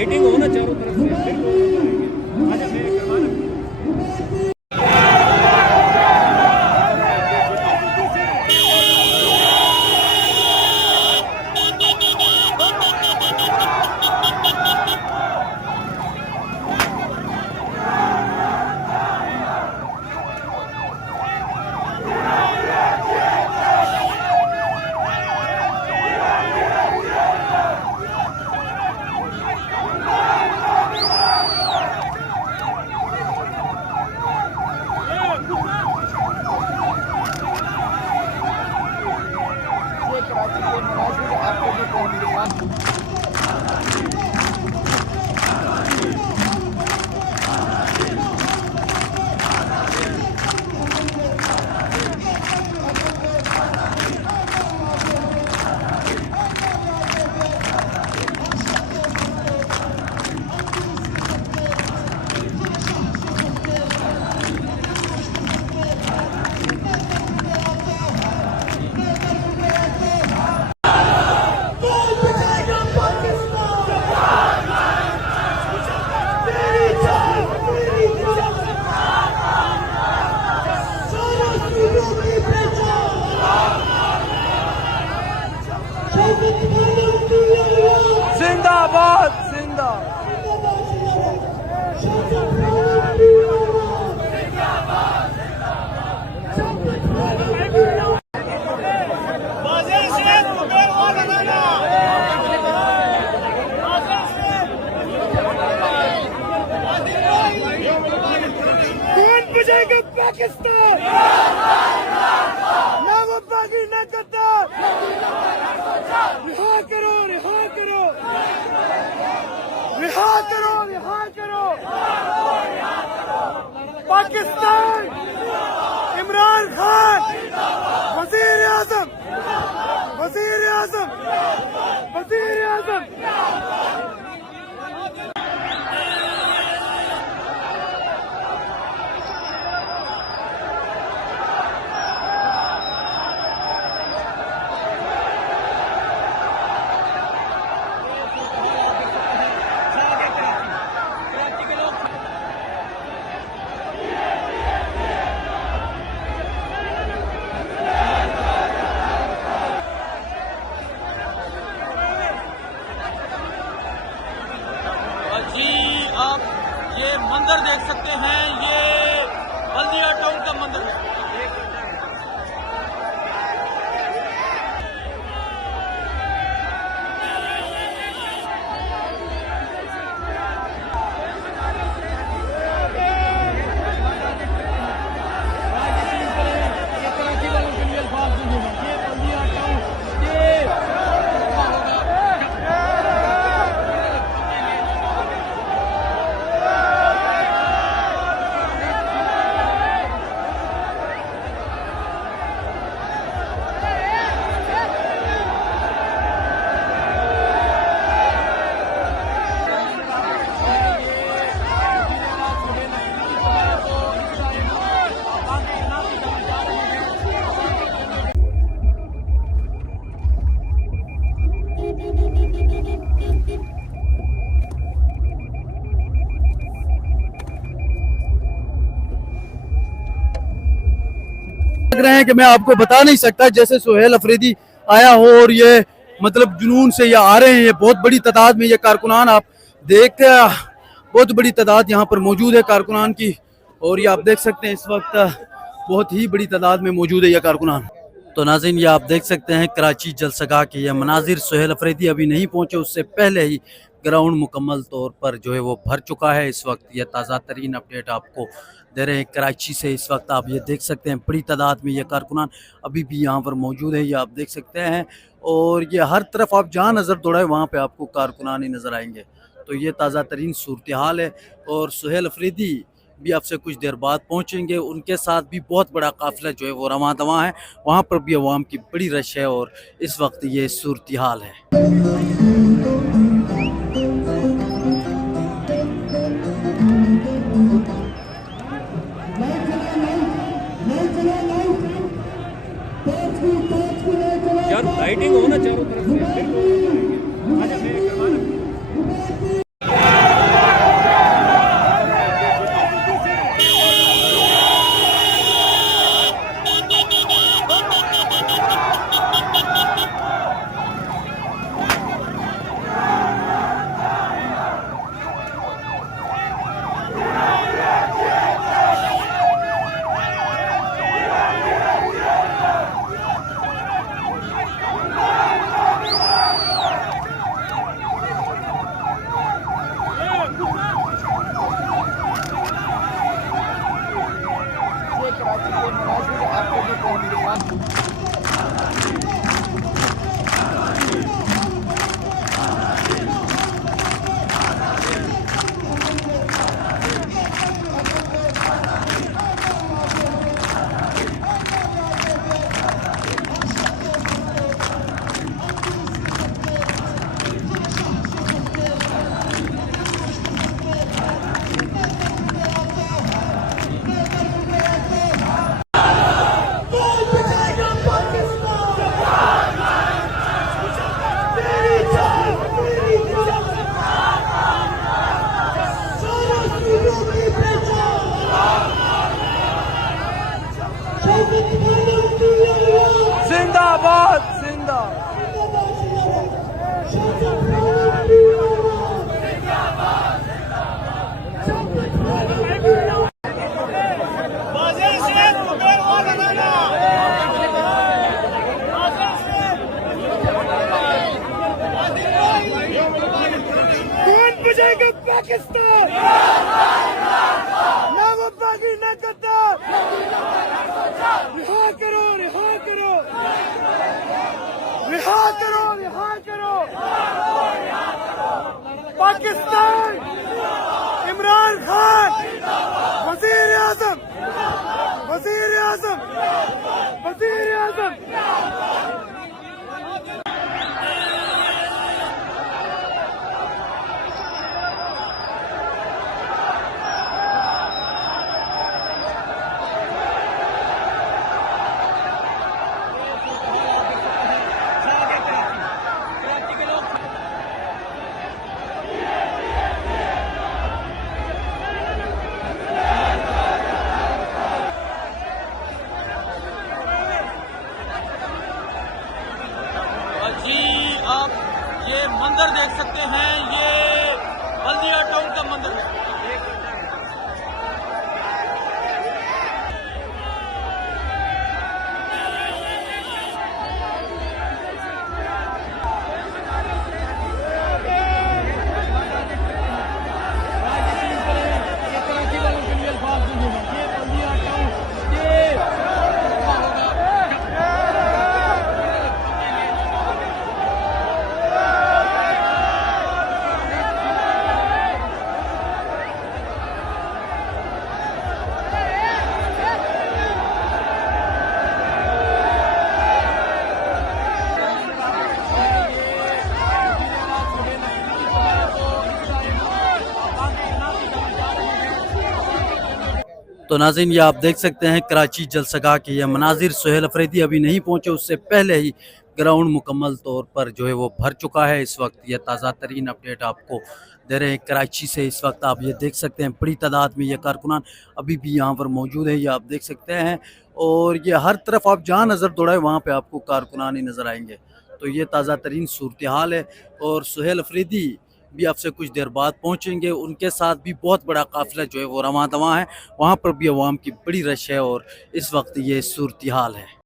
Lighting हो ना चारों तरफ से फिर लोग आजा मेरे करवाना। जिंदाबाद जिंदा कौन बचाएगा पाकिस्तान? ना वो बागी ना कद्दार। रिहा करो रिहा करो रिहा करो रिहा करो पाकिस्तान। इमरान खान वजीर आजम वजीर आजम वजीर आजम। जी आप ये मंजर देख सकते हैं, ये बल्दिया टाउन का मंजर है। लग रहे हैं कि मैं आपको बता नहीं सकता, जैसे सुहेल अफरीदी आया हो और ये मतलब जुनून से ये आ रहे हैं। ये बहुत बड़ी तादाद में ये कारकुनान आप देखते हैं, बहुत बड़ी तादाद यहाँ पर मौजूद है कारकुनान की। और ये आप देख सकते हैं इस वक्त बहुत ही बड़ी तादाद में मौजूद है ये कारकुनान। तो नाज़रीन ये आप देख सकते हैं कराची जलसगाह के ये मनाजिर। सुहेल अफरीदी अभी नहीं पहुँचे, उससे पहले ही ग्राउंड मुकम्मल तौर पर जो है वो भर चुका है। इस वक्त ये ताज़ा तरीन अपडेट आपको दे रहे हैं कराची से। इस वक्त आप ये देख सकते हैं बड़ी तादाद में ये कारकुनान अभी भी यहाँ पर मौजूद है, ये आप देख सकते हैं। और ये हर तरफ आप जहाँ नज़र दौड़ाए वहाँ पे आपको कारकुनान ही नज़र आएंगे। तो ये ताज़ा तरीन सूरत हाल है। और सुहेल अफरीदी भी आपसे कुछ देर बाद पहुँचेंगे, उनके साथ भी बहुत बड़ा काफिला जो है वो रवां दवां है। वहाँ पर भी अवाम की बड़ी रश है और इस वक्त ये सूरत हाल है। लाइटिंग हो ना चारों तरफ से फिर लोग आजा मेरे करवाना। वजीर आजम, वजीर आजम। कराची के लोग जी आप ये मंजर देख सकते हैं, ये बल्दिया टाउन का मंजर है। तो नाज़रीन, ये आप देख सकते हैं कराची जलसगा के ये मनाजिर। सुहेल अफरीदी अभी नहीं पहुंचे, उससे पहले ही ग्राउंड मुकम्मल तौर पर जो है वो भर चुका है। इस वक्त ये ताज़ा तरीन अपडेट आपको दे रहे हैं कराची से। इस वक्त आप ये देख सकते हैं बड़ी तादाद में ये कारकुनान अभी भी यहाँ पर मौजूद है, ये आप देख सकते हैं। और ये हर तरफ आप जहाँ नज़र दौड़ाए वहाँ पर आपको कारकुनान ही नज़र आएंगे। तो ये ताज़ा तरीन सूरत हाल है। और सुहेल अफरीदी भी आपसे कुछ देर बाद पहुंचेंगे, उनके साथ भी बहुत बड़ा काफिला जो है वो रवां दवां है। वहाँ पर भी अवाम की बड़ी रश है और इस वक्त ये सूरत हाल है।